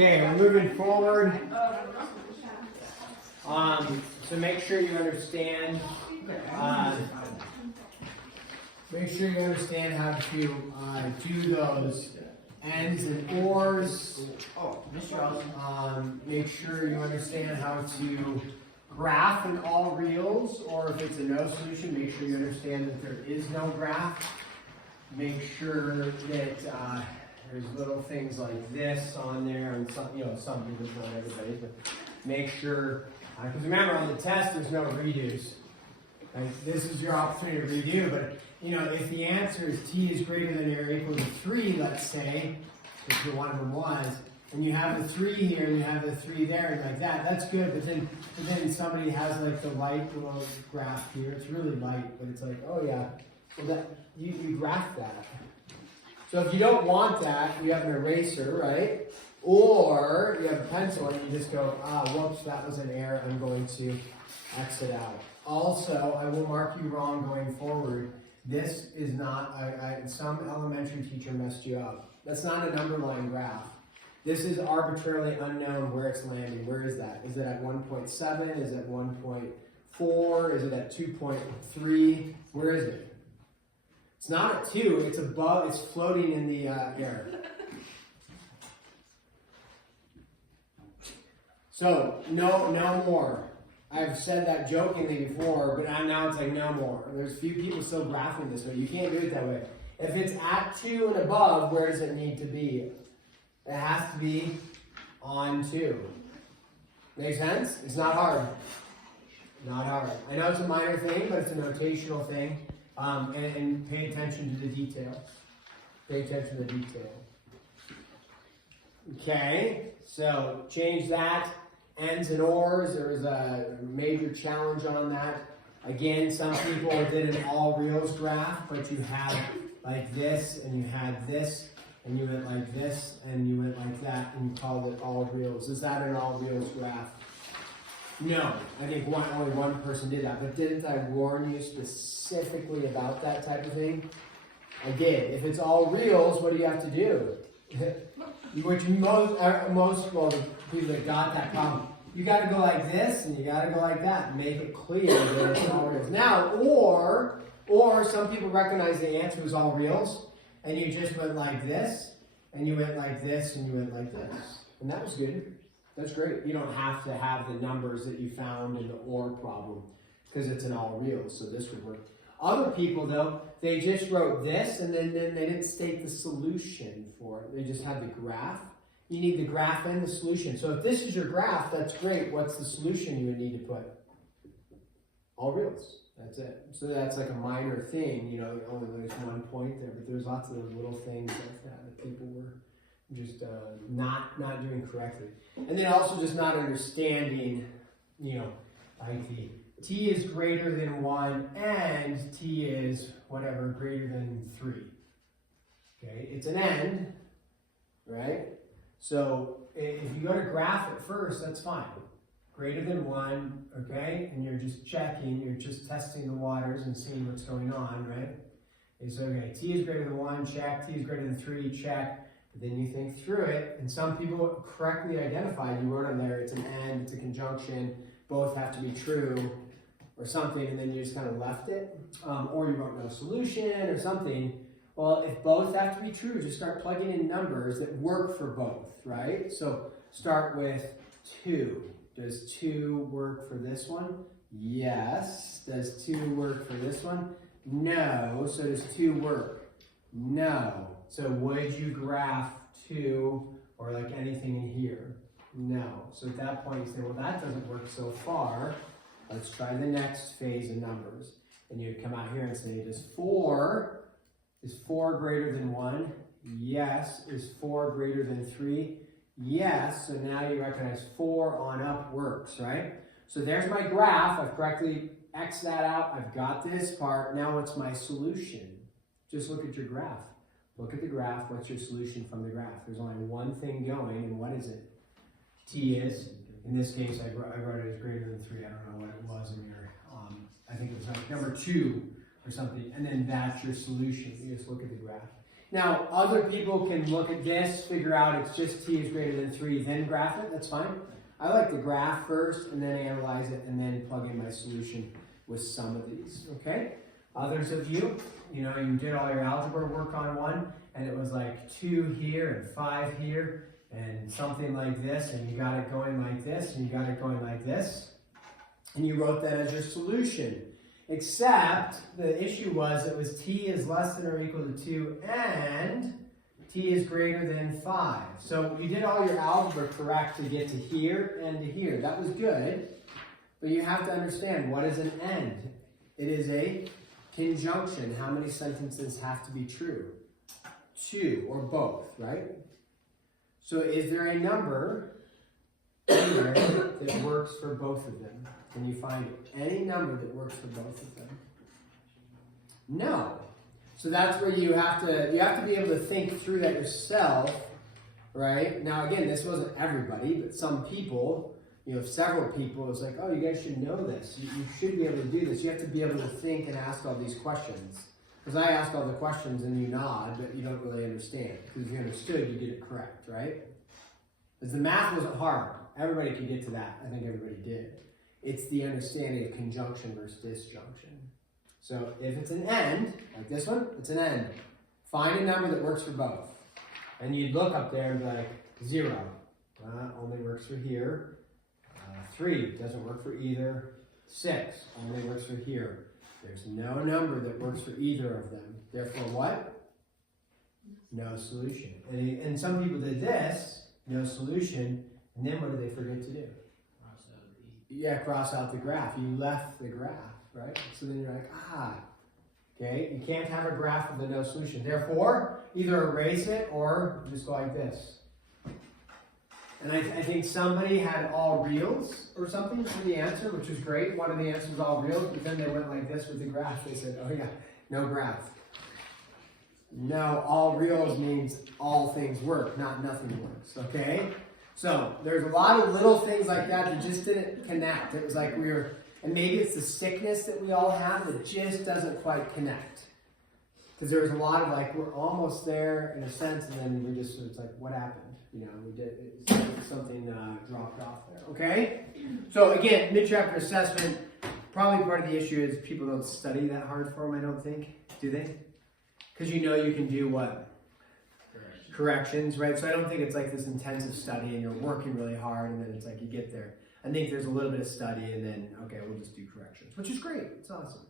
Okay, we're moving forward. So make sure you understand. Make sure you understand how to do those ands and ors. Make sure you understand how to graph in all reals, or if it's a no solution, make sure you understand that there is no graph. Make sure that there's little things like this on there, and some people, not everybody, but make sure, because remember on the test there's no redos. Like, this is your opportunity to redo, but if the answer is t is greater than or equal to 3, let's say, which one of them was, and you have the 3 here and you have the 3 there, and like that, that's good, but then somebody has like the light little graph here, it's really light, but it's like, oh yeah, well that, you graph that. So if you don't want that, you have an eraser, right? Or you have a pencil and you just go, whoops, that was an error, I'm going to X it out. Also, I will mark you wrong going forward. This is not, some elementary teacher messed you up. That's not a number line graph. This is arbitrarily unknown where it's landing. Where is that? Is it at 1.7? Is it 1.4? Is it at 2.3? Where is it? It's not at 2, it's above, it's floating in the air. So, no more. I've said that jokingly before, but now it's like no more. There's a few people still graphing this way. You can't do it that way. If it's at 2 and above, where does it need to be? It has to be on 2. Make sense? It's not hard. Not hard. I know it's a minor thing, but it's a notational thing. And pay attention to the detail. Pay attention to the detail. Okay, so change that. Ends and ors, there was a major challenge on that. Again, some people did an all reals graph, but you had like this, and you had this, and you went like this, and you went like that, and you called it all reals. Is that an all reals graph? No, I think only one person did that, but didn't I warn you specifically about that type of thing? I did. If it's all reals, what do you have to do? Which most the people that got that problem, you got to go like this and you got to go like that, make it clear that it's all reals. Now, or some people recognize the answer was all reals, and you just went like this, and you went like this, and you went like this, and that was good. That's great. You don't have to have the numbers that you found in the OR problem because it's an all reals, so this would work. Other people, though, they just wrote this and then they didn't state the solution for it. They just had the graph. You need the graph and the solution. So if this is your graph, that's great. What's the solution you would need to put? All reals. That's it. So that's like a minor thing. Only there's 1 point there, but there's lots of those little things like that people were just not doing correctly. And then also just not understanding, like the t is greater than 1 and t is whatever greater than 3. Okay, it's an and, right? So if you go to graph it first, that's fine. Greater than 1, okay? And you're just checking, you're just testing the waters and seeing what's going on, right? It's okay, t is greater than 1, check. T is greater than 3, check. Then you think through it, and some people correctly identified, you wrote on there, it's an and, it's a conjunction, both have to be true, or something, and then you just kind of left it, or you wrote no solution, or something. Well, if both have to be true, just start plugging in numbers that work for both, right? So start with 2. Does 2 work for this one? Yes. Does 2 work for this one? No. So does 2 work? No. So would you graph 2 or like anything in here? No. So at that point you say, well, that doesn't work so far. Let's try the next phase of numbers. And you'd come out here and say, is 4 greater than 1? Yes. Is 4 greater than 3? Yes. So now you recognize 4 on up works, right? So there's my graph. I've correctly X'd that out. I've got this part. Now what's my solution? Just look at your graph. Look at the graph. What's your solution from the graph? There's only one thing going, and what is it? T is, in this case, I wrote it as greater than 3. I don't know what it was in your, I think it was like number 2 or something. And then that's your solution. You just look at the graph. Now, other people can look at this, figure out it's just t is greater than 3, then graph it. That's fine. I like to graph first, and then analyze it, and then plug in my solution with some of these, okay? Others of you, you did all your algebra work on one, and it was like 2 here and 5 here, and something like this, and you got it going like this, and you got it going like this, and you wrote that as your solution. Except the issue was it was t is less than or equal to 2 and t is greater than 5. So you did all your algebra correct to get to here and to here. That was good, but you have to understand what is an and. It is a conjunction. How many sentences have to be true? 2 or both, right? So is there a number anywhere that works for both of them? Can you find any number that works for both of them? No. So that's where you have to be able to think through that yourself, right? Now again, this wasn't everybody, but some people, several people, it's like, oh, you guys should know this. You should be able to do this. You have to be able to think and ask all these questions. Because I ask all the questions and you nod, but you don't really understand. Because if you understood, you get it correct, right? Because the math wasn't hard. Everybody could get to that. I think everybody did. It's the understanding of conjunction versus disjunction. So if it's an and, like this one, it's an and. Find a number that works for both. And you'd look up there and be like, 0. Only works for here. 3 doesn't work for either. 6 only works for here. There's no number that works for either of them. Therefore what? No solution. And some people did this, no solution, and then what did they forget to do? Yeah, cross out the graph. You left the graph, right? So then you're like, okay, you can't have a graph with a no solution. Therefore, either erase it or just go like this. And I think somebody had all reals or something for the answer, which is great. One of the answers was all reals, but then they went like this with the graph. They said, oh yeah, no graph. No, all reals means all things work, not nothing works, okay? So there's a lot of little things like that that just didn't connect. It was like and maybe it's the sickness that we all have that just doesn't quite connect. Because there was a lot of like, we're almost there in a sense, and then it's like, what happened? Something dropped off there, okay? So again, mid-chapter assessment, probably part of the issue is people don't study that hard for them, I don't think. Do they? Because you can do what? Corrections, right? So I don't think it's like this intensive study and you're working really hard and then it's like you get there. I think there's a little bit of study and then, okay, we'll just do corrections, which is great. It's awesome.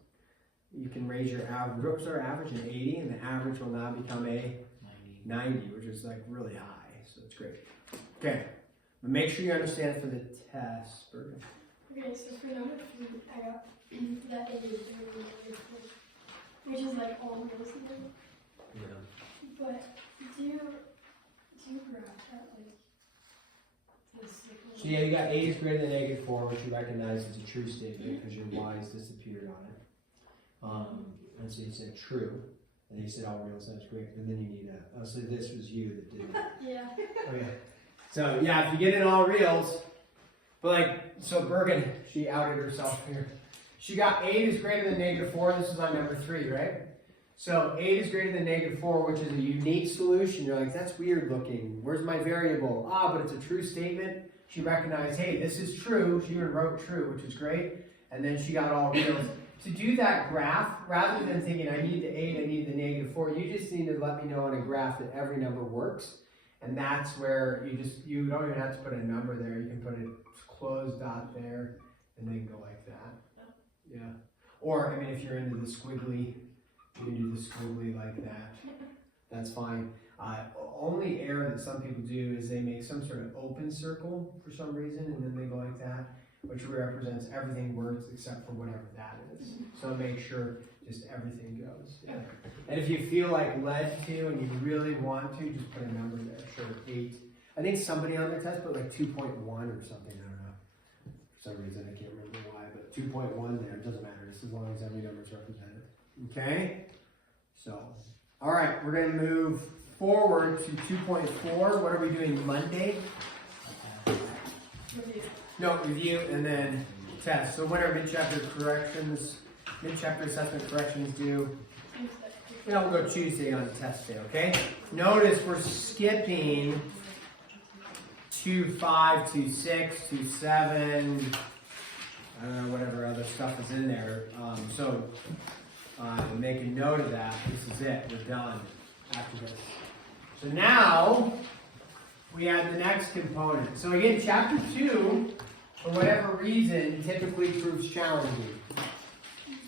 You can raise your average. What was our average? An 80, and the average will now become a 90, which is like really high. So it's great. Okay, but make sure you understand it for the test. Bergen. Okay, so for number 3, I got that it is which is like all those things. Yeah. But do you graph that like this? So yeah, you got a is greater than -4, which you recognize as a true statement because your y's disappeared on it. And so you said true, and you said all reals, that's great. And then you need a. Oh, so this was you that did that. Yeah. Oh yeah. So yeah, if you get in all reals, but so Bergen, she outed herself here. She got 8 is greater than -4. This is on number 3, right? So 8 is greater than -4, which is a unique solution. You're like, that's weird looking. Where's my variable? But it's a true statement. She recognized, hey, this is true. She even wrote true, which is great. And then she got all reals. To do that graph, rather than thinking, I need the 8, I need the -4, you just need to let me know on a graph that every number works. And that's where you don't even have to put a number there. You can put a closed dot there and then go like that. Yeah. Or, I mean, if you're into the squiggly, you can do the squiggly like that. That's fine. Only error that some people do is they make some sort of open circle for some reason, and then they go like that, which represents everything works except for whatever that is. So make sure just everything goes. Yeah. And if you feel like led to and you really want to, just put a number there. Sure, 8. I think somebody on their test put like 2.1 or something. I don't know. For some reason, I can't remember why, but 2.1 there, it doesn't matter. Just as long as every number is represented. Okay? So, all right, we're going to move forward to 2.4. What are we doing Monday? Review. No, review and then test. So what are mid-chapter corrections, mid-chapter assessment corrections due? Yeah, we'll go Tuesday on the test day, okay? Notice we're skipping 2, 5, 2, 6, 2, 7, I don't know, whatever other stuff is in there. Make a note of that. This is it. We're done after this. So now, we add the next component. So again, chapter 2, for whatever reason, typically proves challenging.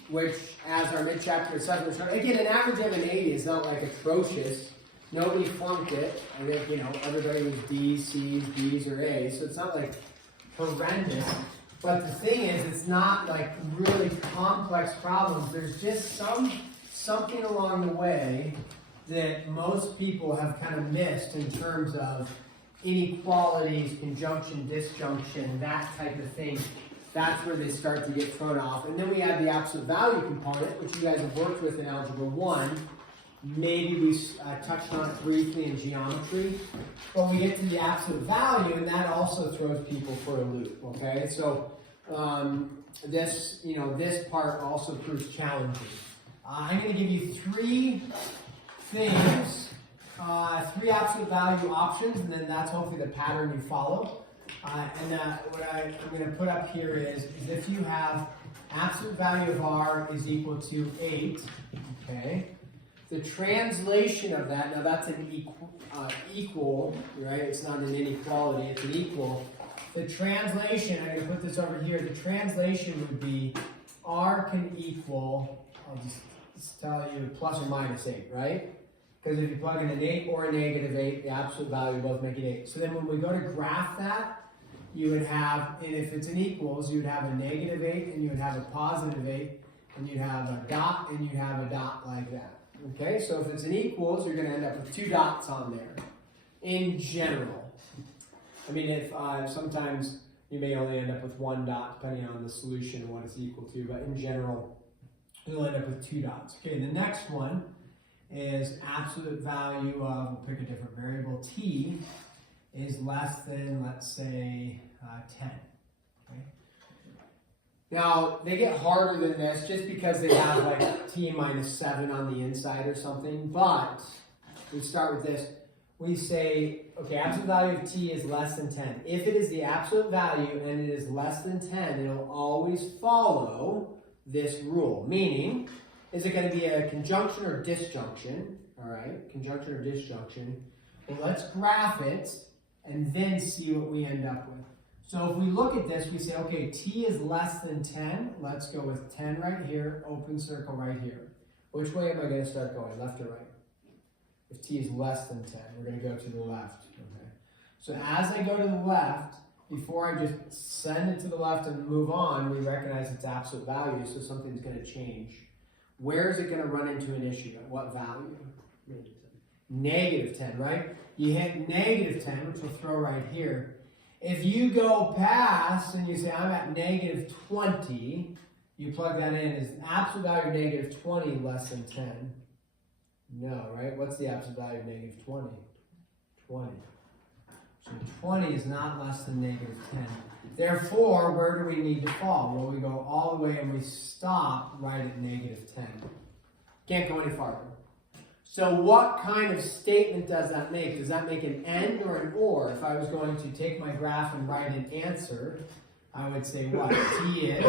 Which, as our mid-chapter assessment shows, again, an average of an 80 is not like atrocious. Nobody flunked it. I think, everybody was D's, C's, B's, or A's. So it's not like horrendous. But the thing is, it's not like really complex problems. There's just something along the way that most people have kind of missed in terms of inequalities, conjunction, disjunction, that type of thing. That's where they start to get thrown off. And then we have the absolute value component, which you guys have worked with in Algebra 1. Maybe we touched on it briefly in geometry. But we get to the absolute value, and that also throws people for a loop, okay? So this part also proves challenging. I'm going to give you 3 things, 3 absolute value options, and then that's hopefully the pattern you follow. What I'm going to put up here is if you have absolute value of r is equal to 8, okay? The translation of that, now that's an equal, right? It's not an inequality, it's an equal. The translation, I'm going to put this over here, the translation would be r can equal, I'll just tell you, plus or minus 8, right? Because if you plug in an 8 or a negative 8, the absolute value both make it 8. So then when we go to graph that, you would have, and if it's an equals, you would have a negative 8, and you would have a positive 8, and you'd have a dot, and you'd have a dot like that. Okay, so if it's an equals, you're going to end up with 2 dots on there, in general. I mean, if sometimes you may only end up with 1 dot, depending on the solution and what it's equal to, but in general, you'll end up with 2 dots. Okay, the next one is absolute value of, we'll pick a different variable, t is less than, let's say, 10. Okay. Now, they get harder than this just because they have like t minus 7 on the inside or something, but we start with this. We say, okay, absolute value of t is less than 10. If it is the absolute value and it is less than 10, it'll always follow this rule. Meaning, is it going to be a conjunction or disjunction? All right, conjunction or disjunction. Well, let's graph it and then see what we end up with. So if we look at this, we say, okay, t is less than 10. Let's go with 10 right here, open circle right here. Which way am I going to start going, left or right? If t is less than 10, we're going to go to the left. Okay. So as I go to the left, before I just send it to the left and move on, we recognize its absolute value, so something's going to change. Where is it going to run into an issue? At what value? Negative 10, right? You hit negative 10, which we'll throw right here. If you go past and you say, I'm at negative 20, you plug that in. Is the absolute value of negative 20 less than 10? No, right? What's the absolute value of negative 20? 20. So 20 is not less than negative 10. Therefore, where do we need to fall? Well, we go all the way and we stop right at negative 10. Can't go any farther. So what kind of statement does that make? Does that make an and or an or? If I was going to take my graph and write an answer, I would say what? T is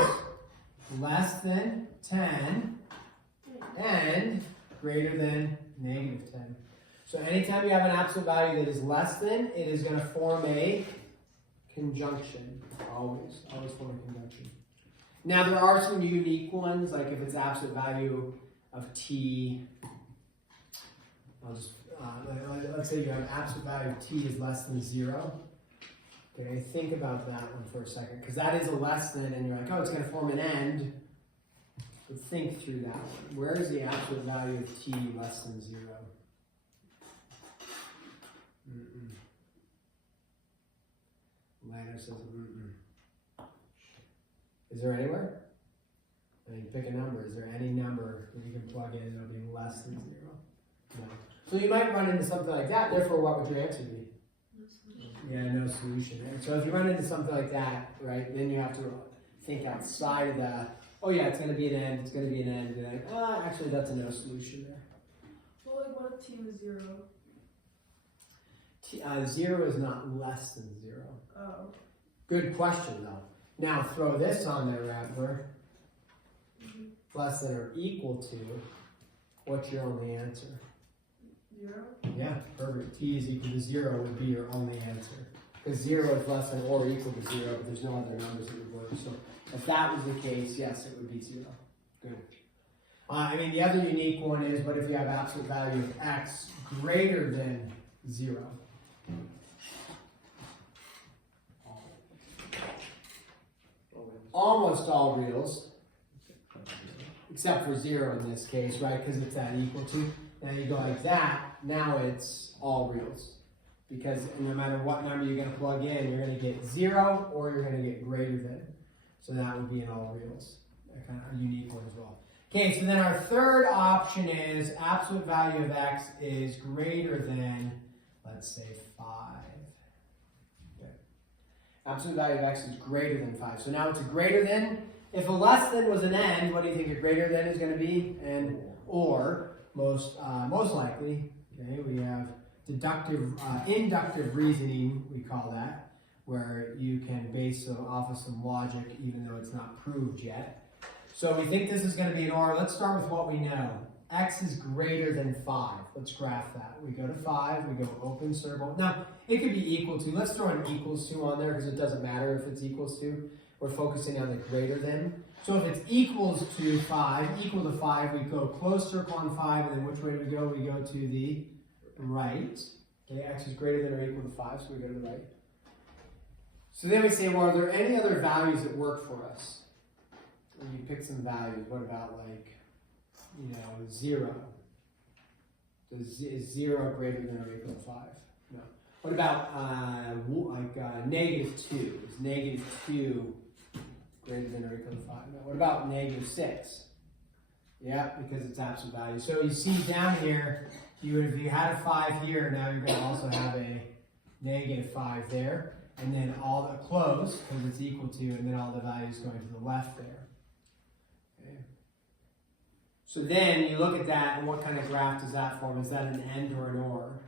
less than 10 and greater than negative 10. So anytime you have an absolute value that is less than, it is going to form a conjunction. Always form a conjunction. Now there are some unique ones, like if it's absolute value of t, I'll just, let's say you have absolute value of t is less than 0. Okay, think about that one for a second, because that is a less than, and you're like, oh, it's going to form an and. But think through that one. Where is the absolute value of t less than 0? Lana says, Is there anywhere? I mean, pick a number. Is there any number that you can plug in that'll be less than 0? No. So you might run into something like that. Therefore, what would your answer be? No solution. Yeah, no solution. Right? So if you run into something like that, right, then you have to think outside of that. Oh yeah, it's going to be an end. It's going to be an end. And like, actually, that's a no solution there. what if t was 0? 0 is not less than 0. Oh. Good question, though. Now throw this on there, Rattler. Less than or equal to. What's your only answer? 0? Yeah, perfect. T is equal to 0 would be your only answer. Because 0 is less than or equal to 0, but there's no other numbers that would work. So if that was the case, yes, it would be 0. Good. I mean, the other unique one is, what if you have absolute value of x greater than 0? Almost all reals, except for 0 in this case, right? Because it's at equal to. Now you go like that, now it's all reals. Because no matter what number you're going to plug in, you're going to get 0 or you're going to get greater than. So that would be an all reals. Kind of a unique one as well. Okay, so then our third option is absolute value of x is greater than, let's say, 5. Okay. Absolute value of x is greater than 5. So now it's a greater than. If a less than was an and, what do you think a greater than is going to be? An or, most likely. Okay, we have inductive reasoning, we call that, where you can base it off of some logic even though it's not proved yet. So we think this is going to be an or. Let's start with what we know. X is greater than 5. Let's graph that. We go to 5, we go open circle. Now, it could be equal to. Let's throw an equals to on there because it doesn't matter if it's equals to. We're focusing on the greater than. So if it's equals to 5, equal to 5, we go close circle on 5, and then which way do we go? We go to the right. Okay, x is greater than or equal to 5, so we go to the right. So then we say, well, are there any other values that work for us? And you pick some values. What about, like, 0? Is 0 greater than or equal to 5? No. What about negative 2? Is negative 2 greater than or equal to 5? No. What about negative 6? Yeah, because it's absolute value. So you see down here, if you had a 5 here, now you're going to also have a negative 5 there. And then all the close, because it's equal to, and then all the values going to the left there. Okay. So then you look at that, and what kind of graph does that form? Is that an and or an or?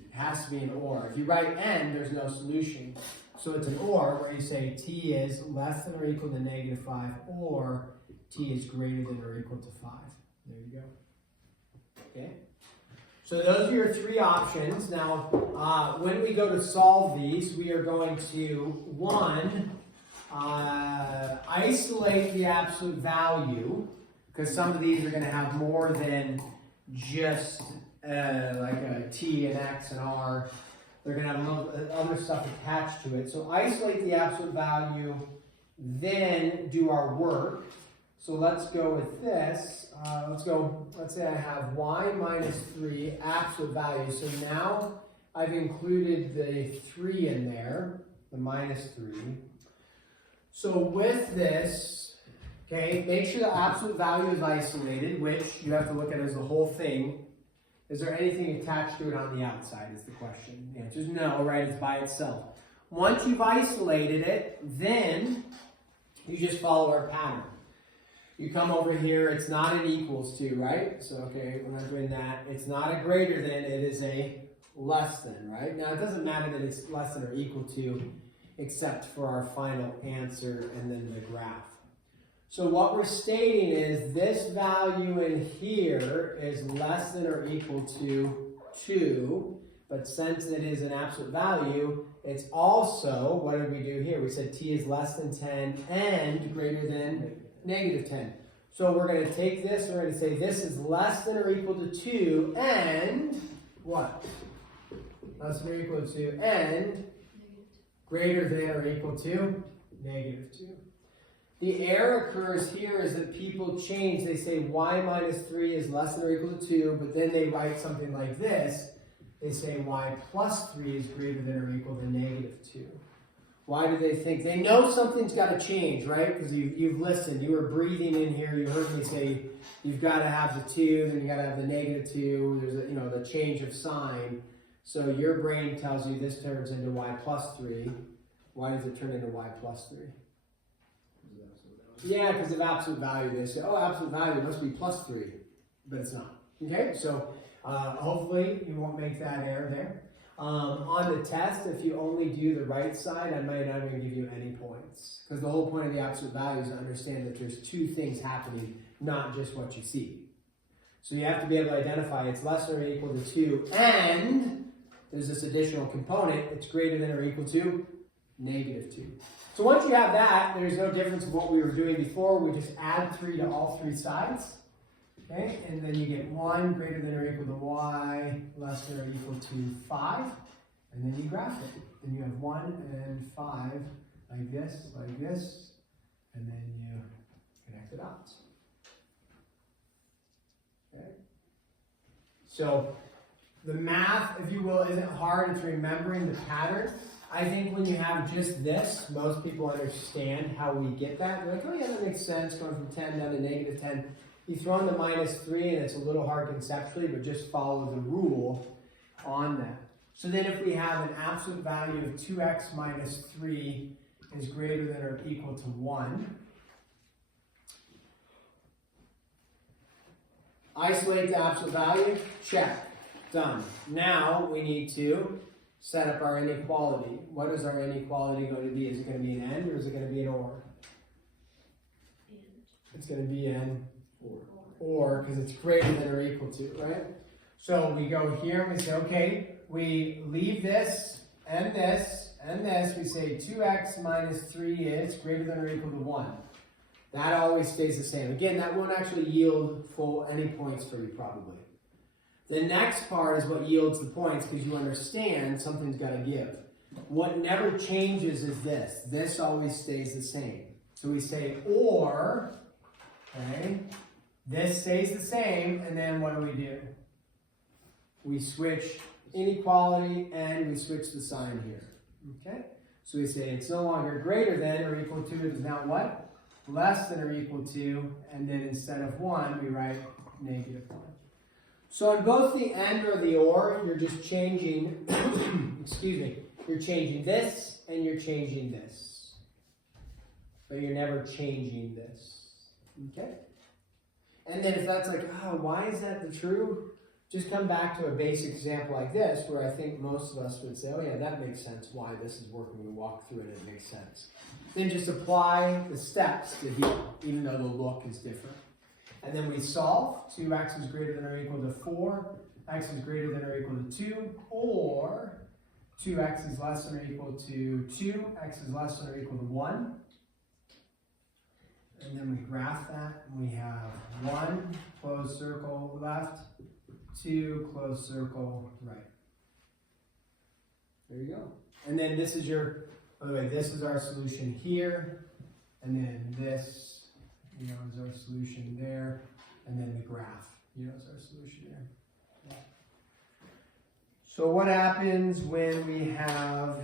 It has to be an or. If you write and, there's no solution. So it's an or, where you say t is less than or equal to negative 5, or t is greater than or equal to 5. There you go. Okay? So those are your 3 options. Now, when we go to solve these, we are going to, 1, isolate the absolute value, because some of these are going to have more than just like a t and x and r. They're going to have a little other stuff attached to it. So isolate the absolute value, then do our work. So let's go with this. Let's say I have y minus 3 absolute value. So now I've included the 3 in there, the minus 3. So with this, okay, make sure the absolute value is isolated, which you have to look at as the whole thing. Is there anything attached to it on the outside is the question. The answer is no, right? It's by itself. Once you've isolated it, then you just follow our pattern. You come over here, it's not an equals to, right? So, okay, we're not doing that. It's not a greater than, it is a less than, right? Now, it doesn't matter that it's less than or equal to, except for our final answer and then the graph. So what we're stating is this value in here is less than or equal to 2, but since it is an absolute value, it's also, what did we do here? We said t is less than 10 and greater than negative 10. So we're going to take this, we're going to say this is less than or equal to 2 and what? Less than or equal to and greater than or equal to negative 2. The error occurs here is that people change. They say y minus 3 is less than or equal to 2, but then they write something like this. They say y plus 3 is greater than or equal to negative 2. Why do they think? They know something's got to change, right? Because you've listened. You were breathing in here. You heard me say you've got to have the 2, then you got to have the negative 2. There's the change of sign. So your brain tells you this turns into y plus 3. Why does it turn into y plus 3? Yeah, because of absolute value. They say, oh, absolute value must be plus 3. But it's not. Okay? So Hopefully you won't make that error there. On the test, if you only do the right side, I might not even give you any points. Because the whole point of the absolute value is to understand that there's two things happening, not just what you see. So you have to be able to identify it's less than or equal to 2, and there's this additional component, it's greater than or equal to negative 2. So once you have that, there's no difference in what we were doing before. We just add 3 to all three sides. Okay, and then you get 1 greater than or equal to y less than or equal to 5. And then you graph it. Then you have 1 and 5 like this, and then you connect the dots. Okay. So the math, if you will, isn't hard. It's remembering the pattern. I think when you have just this, most people understand how we get that. They're like, oh yeah, that makes sense, going from 10 down to negative 10. You throw in the -3 and it's a little hard conceptually, but just follow the rule on that. So then if we have an absolute value of 2x minus 3 is greater than or equal to 1, isolate the absolute value, check, done. Now we need to set up our inequality. What is our inequality going to be? Is it going to be an and or is it going to be an or? It's going to be an or, because it's greater than or equal to, right? So we go here and we say, okay, we leave this and this and this. We say 2x minus 3 is greater than or equal to 1. That always stays the same. Again, that won't actually yield any points for you probably. The next part is what yields the points, because you understand something's got to give. What never changes is this. This always stays the same. So we say or, okay, this stays the same, and then what do? We switch inequality and we switch the sign here. Okay? So we say it's no longer greater than or equal to, it is now what? Less than or equal to, and then instead of 1, we write negative 1. So in both the and or the or, you're just changing, excuse me, you're changing this and you're changing this. But you're never changing this. Okay? And then if that's like, oh, why is that the true? Just come back to a basic example like this, where I think most of us would say, oh yeah, that makes sense why this is working. We walk through it and it makes sense. Then just apply the steps to here, even though the look is different. And then we solve. 2x is greater than or equal to 4. X is greater than or equal to 2. Or 2x is less than or equal to 2. X is less than or equal to 1. And then we graph that. And we have 1 closed circle left, 2 closed circle right. There you go. And then this is your, by the way, this is our solution here. And then this, is our solution there, and then the graph, is our solution there. Yeah. So what happens when we have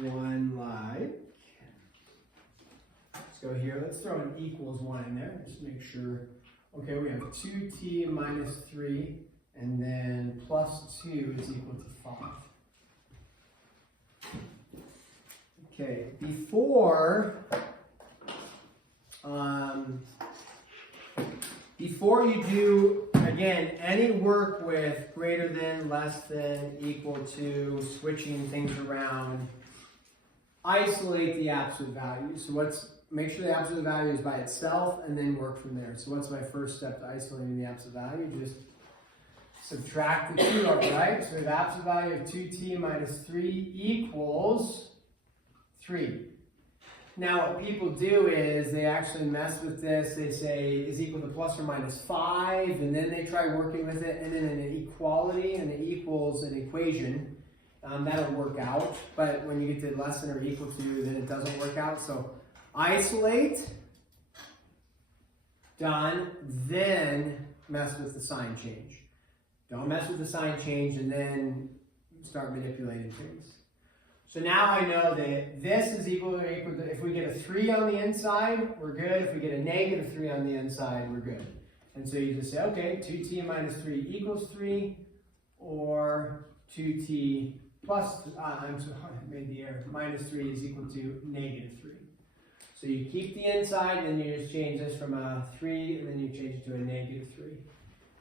one like, let's go here, let's throw an equals 1 in there, just to make sure. Okay, we have 2t minus 3, and then plus 2 is equal to 5. Okay, before you do, again, any work with greater than, less than, equal to, switching things around, isolate the absolute value. So make sure the absolute value is by itself and then work from there. So what's my first step to isolating the absolute value? Just subtract the 2 up, right? So we have absolute value of 2t minus 3 equals 3. Now what people do is they actually mess with this. They say is equal to plus or minus 5, and then they try working with it, and then an equality and it equals an equation. That'll work out, but when you get to less than or equal to, then it doesn't work out. So isolate, done, then mess with the sign change. Don't mess with the sign change and then start manipulating things. So now I know that this is equal to, if we get a 3 on the inside, we're good. If we get a negative 3 on the inside, we're good. And so you just say, okay, 2t minus 3 equals 3, or 2t plus, I'm sorry, I made the error, minus 3 is equal to negative 3. So you keep the inside, and then you just change this from a 3, and then you change it to a -3.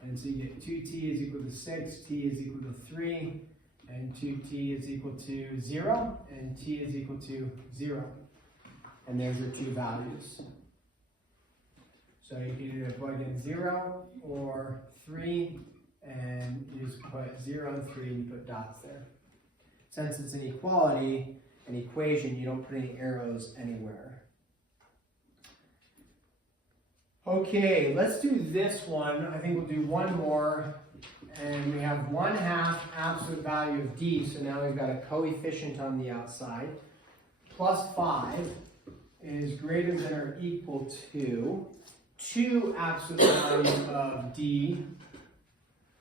And so you get 2t is equal to 6, t is equal to 3, and 2t is equal to 0, and t is equal to 0. And there's your two values. So you can either plug in 0 or 3, and you just put 0 and 3, and you put dots there. Since it's an equality, an equation, you don't put any arrows anywhere. Okay, let's do this one. I think we'll do one more. And we have 1/2 absolute value of d. So now we've got a coefficient on the outside. Plus 5 is greater than or equal to 2 absolute values of d.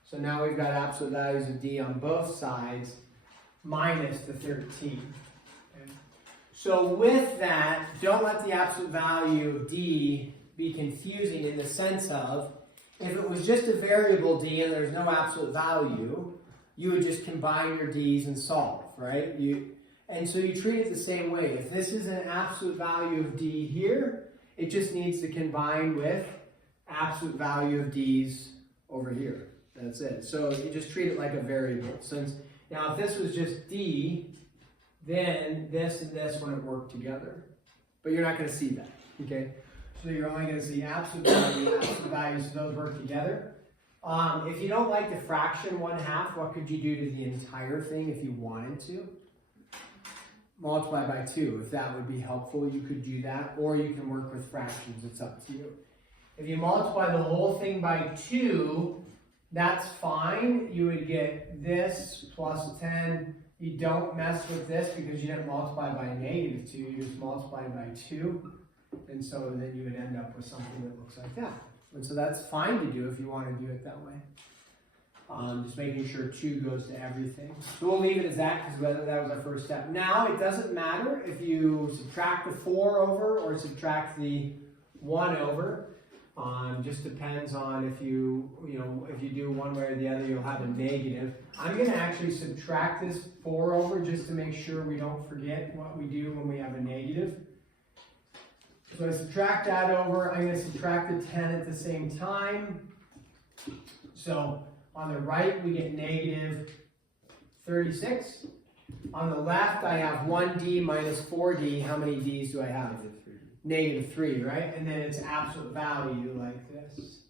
So now we've got absolute values of d on both sides minus the 13. Okay. So with that, don't let the absolute value of d be confusing in the sense of, if it was just a variable d and there's no absolute value, you would just combine your d's and solve, right? And so you treat it the same way. If this is an absolute value of d here, it just needs to combine with absolute value of d's over here. That's it. So you just treat it like a variable. Since now if this was just d, then this and this wouldn't work together. But you're not going to see that, okay? So you're only going to see absolute values, so those work together. If you don't like the fraction 1/2, what could you do to the entire thing if you wanted to? Multiply by 2. If that would be helpful, you could do that. Or you can work with fractions. It's up to you. If you multiply the whole thing by 2, that's fine. You would get this plus 10. You don't mess with this because you didn't multiply by -2. You just multiply by 2. And so then you would end up with something that looks like that. And so that's fine to do if you want to do it that way. Just making sure 2 goes to everything. So we'll leave it as that because that was our first step. Now it doesn't matter if you subtract the 4 over or subtract the 1 over. Just depends on if you do one way or the other, you'll have a negative. I'm going to actually subtract this 4 over just to make sure we don't forget what we do when we have a negative. So I subtract that over. I'm going to subtract the 10 at the same time. So on the right, we get negative 36. On the left, I have 1d minus 4d. How many d's do I have? Negative 3, right? And then it's absolute value like this.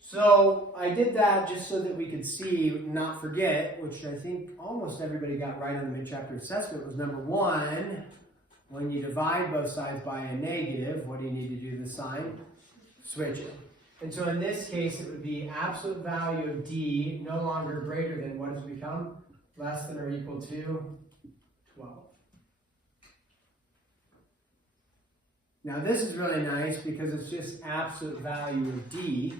So I did that just so that we could see, not forget, which I think almost everybody got right on the mid-chapter assessment, was number 1. When you divide both sides by a negative, what do you need to do to the sign? Switch it. And so in this case, it would be absolute value of d no longer greater than, what does it become? Less than or equal to 12. Now this is really nice because it's just absolute value of d.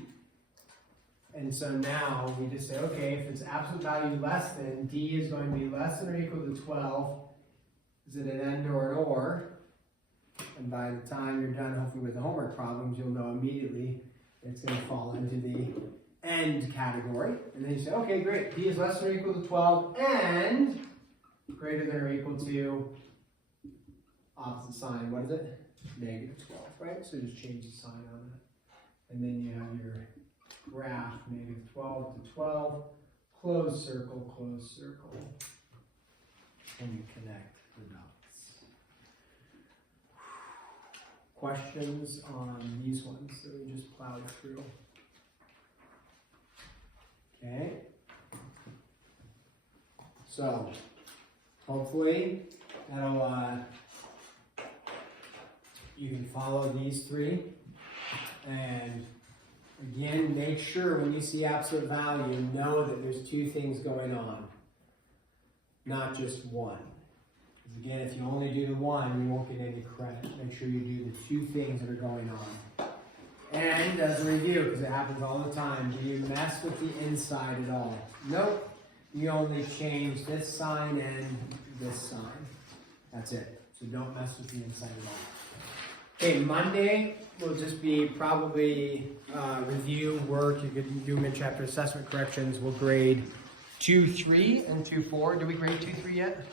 And so now we just say, okay, if it's absolute value less than, d is going to be less than or equal to 12. Is it an and or an or? And by the time you're done, hopefully with the homework problems, you'll know immediately it's going to fall into the and category. And then you say, okay, great. D is less than or equal to 12 and greater than or equal to opposite sign. What is it? Negative 12, right? So just change the sign on that. And then you have your graph, negative 12 to 12, close circle, and you connect the dots. Questions on these ones that we just plowed through? Okay. So, hopefully, that'll, you can follow these 3. And again, make sure when you see absolute value, know that there's 2 things going on, not just one. Because again, if you only do the one, you won't get any credit. Make sure you do the 2 things that are going on. And as a review, because it happens all the time, do you mess with the inside at all? Nope. You only change this sign and this sign. That's it. So don't mess with the inside at all. Okay, Monday will just be probably review work. You could do mid-chapter assessment corrections. We'll grade 2-3 and 2-4. Did we grade 2-3 yet?